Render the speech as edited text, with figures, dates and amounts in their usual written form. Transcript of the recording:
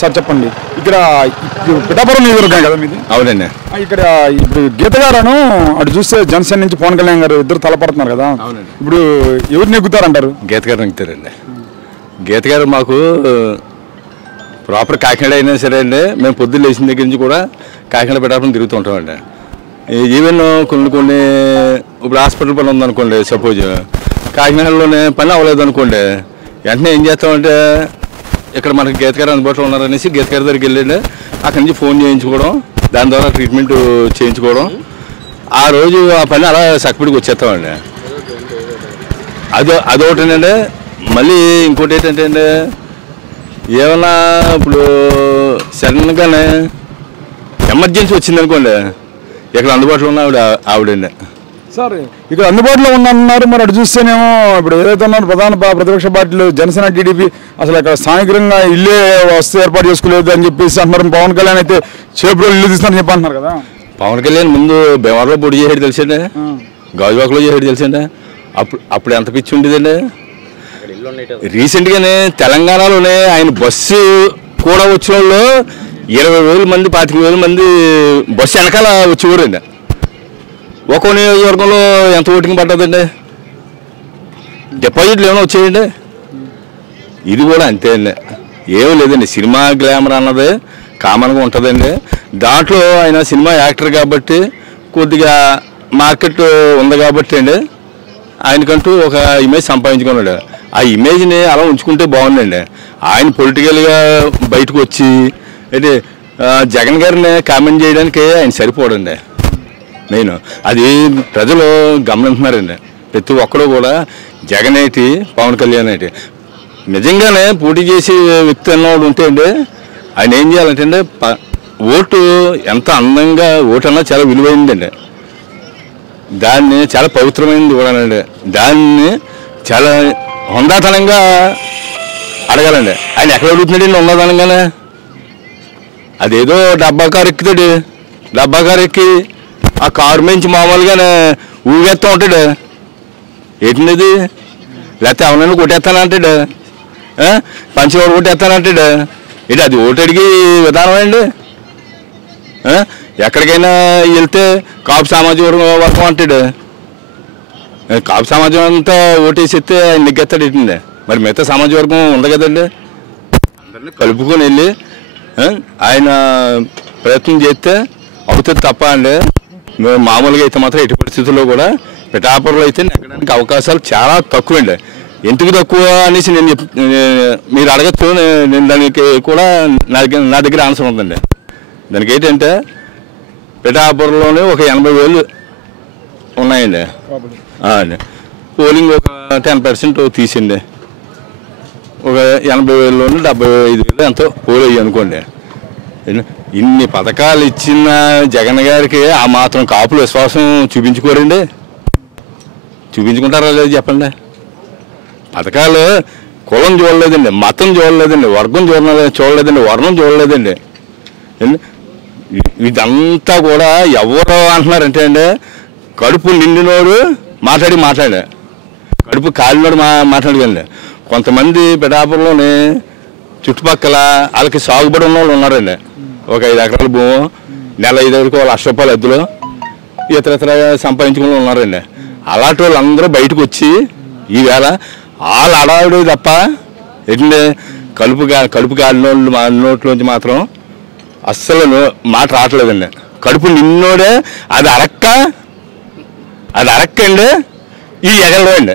Sir చెప్పండి, ఇక్కడ పిఠాపురం నియోజకవర్గం కదా మీది? అవునండి. ఇక్కడ ఇప్పుడు గీత గారు అటు చూస్తే జనసేన నుంచి పవన్ కళ్యాణ్ గారు ఇద్దరు తలపడుతున్నారు కదా. అవునండి. ఇప్పుడు ఎవరు నెగ్గుతారంటారు? గీత గారు నెగ్గుతారండి. గీత గారు మాకు ప్రాపర్ కాకినాడ అయినా సరే అండి, మేము పొద్దున్న లేచిన దగ్గర నుంచి కూడా కాకినాడ పిఠాపురం తిరుగుతూ ఉంటామండి. ఈవెన్ కొన్ని ఇప్పుడు హాస్పిటల్ పని ఉందనుకోండి, సపోజ్ కాకినాడలోనే పని అవ్వలేదు అనుకోండి, వెంటనే ఏం చేస్తామంటే ఇక్కడ మనకి గీత గారు అందుబాటులో ఉన్నారనేసి గీత గారి దగ్గరికి వెళ్ళండి, అక్కడి నుంచి ఫోన్ చేయించుకోవడం, దాని ద్వారా ట్రీట్మెంట్ చేయించుకోవడం, ఆ రోజు ఆ పని అలా సక్పిడికి వచ్చేస్తామండి. అదొకటేనండి. మళ్ళీ ఇంకోటి ఏంటంటే అండి, ఏమన్నా ఇప్పుడు సడన్గానే ఎమర్జెన్సీ వచ్చిందనుకోండి, ఇక్కడ అందుబాటులో ఉన్న ఆవిడండి. సార్ ఇక్కడ అందుబాటులో ఉన్నారు, మరి అటు చూస్తేనేమో ఇప్పుడు ఏదైతే ఉన్నారో ప్రధాన ప్రతిపక్ష పార్టీలు జనసేన టీడీపీ అసలు ఇక్కడ స్థానికంగా ఇల్లే వస్తు ఏర్పాటు చేసుకోలేదు అని చెప్పేసి అంటున్నారు. పవన్ కళ్యాణ్ అయితే చేపలు ఇల్లు తీస్తారని చెప్పి అంటున్నారు కదా. పవన్ కళ్యాణ్ ముందు భీమవరంలో పొడి చేసేది తెలిసండి, గాజువాకలో చేసేది తెలిసండి. అప్పుడు ఎంత పిచ్చి ఉండేదండి. రీసెంట్గానే తెలంగాణలోనే ఆయన బస్సు కూడా వచ్చిన వాళ్ళు 20,000 మంది 25,000 మంది బస్సు వెనకాల వచ్చేవారండి. ఒక్కో నియోజకవర్గంలో ఎంత ఓటింగ్ పడ్డదండి, డిపాజిట్లు ఏమైనా వచ్చాయండి. ఇది కూడా అంతే అండి, ఏమీ లేదండి. సినిమా గ్లామర్ అన్నది కామన్గా ఉంటుందండి. దాంట్లో ఆయన సినిమా యాక్టర్ కాబట్టి కొద్దిగా మార్కెట్ ఉంది కాబట్టి అండి ఆయనకంటూ ఒక ఇమేజ్ సంపాదించుకున్నాడు. ఆ ఇమేజ్ని అలా ఉంచుకుంటే బాగుందండి. ఆయన పొలిటికల్గా బయటకు వచ్చి అంటే జగన్ గారిని కామెంట్ చేయడానికి ఆయన సరిపోడండి. మెయిన్ అది ప్రజలు గమనింటున్నారండి. ప్రతి ఒక్కరు కూడా జగన్ ఏంటి పవన్ కళ్యాణ్ ఏంటి నిజంగానే పోటీ చేసే వ్యక్తి అన్నవాడు ఉంటే అండి, ఆయన ఏం చేయాలంటే అండి, ఓటు ఎంత అందంగా ఓటు అన్నా చాలా విలువైందండి. దాన్ని చాలా పవిత్రమైనది కూడా అండి. దాన్ని చాలా హుందాతనంగా అడగాలండి. ఆయన ఎక్కడ అడుగుతున్నాడండి హుందాతనంగానే? అదేదో డబ్బా కారు ఎక్కుతాడు, డబ్బా కారు ఎక్కి ఆ కారు మించి మామూలుగానే ఊగేస్తూ ఉంటాడు. ఏంటిది? లేకపోతే ఎవరైనా కొట్టేస్తానంటాడు, పంచవారు కొట్టేస్తానంటాడు. ఏంటి అది ఓటు అడిగి విధానం అండి? ఎక్కడికైనా వెళ్తే కాపు సామాజిక వర్గం అంటాడు. కాపు సమాజం అంతా ఓటేసి ఎత్తే ఆయన నెగ్గెత్తాడు ఏంటండి? మరి మిగతా సామాజిక వర్గం ఉంది కదండి. అందరినీ కలుపుకొని వెళ్ళి ఆయన ప్రయత్నం చేస్తే అవుతుంది తప్ప అండి. మామూలుగా అయితే మాత్రం ఎట్టి పరిస్థితుల్లో కూడా పిఠాపురంలో అయితే నెగ్గడానికి అవకాశాలు చాలా తక్కువ అండి. ఎందుకు తక్కువ అనేసి మీరు అడగచ్చు. నేను దానికి కూడా నా దగ్గర ఆన్సర్ ఉందండి. దానికి ఏంటంటే పిఠాపురంలోనే ఒక 80,000 ఉన్నాయండి. పోలింగ్ ఒక 10% తీసిండి. ఒక 80,000లోని 75,000 ఎంతో పోల్ అయ్యి అనుకోండి. ఇన్ని పథకాలు ఇచ్చిన జగన్ గారికి ఆ మాత్రం కాపులు విశ్వాసం చూపించుకోరండి? చూపించుకుంటారా లేదు చెప్పండి. పథకాలు కులం చూడలేదండి, మతం చూడలేదండి, వర్గం చూడలేదండి, వర్ణం చూడలేదండి. ఇదంతా కూడా ఎవరు అంటున్నారంటే అండి, కడుపు నిండినోడు మాట్లాడే కడుపు కాలినోడు మాట్లాడగలండి. కొంతమంది పిఠాపురంలోని చుట్టుపక్కల వాళ్ళకి సాగుబడి ఉన్న వాళ్ళు ఉన్నారండి. ఒక 5 ఎకరాల భూమి, నెల 5 వరకు వాళ్ళు ₹1,00,000 ఎద్దులు ఇతర సంపాదించుకుని ఉన్నారండి. అలాంటి వాళ్ళు అందరూ బయటకు వచ్చి ఈవేళ వాళ్ళు అడావిడు తప్ప ఏంటంటే కడుపు కాలినోళ్ళు మా నోట్లోంచి మాత్రం అస్సలు మాట రావట్లేదండి. కడుపు నిన్నోడే అది అరక్కండి ఈ ఎగరలో అండి.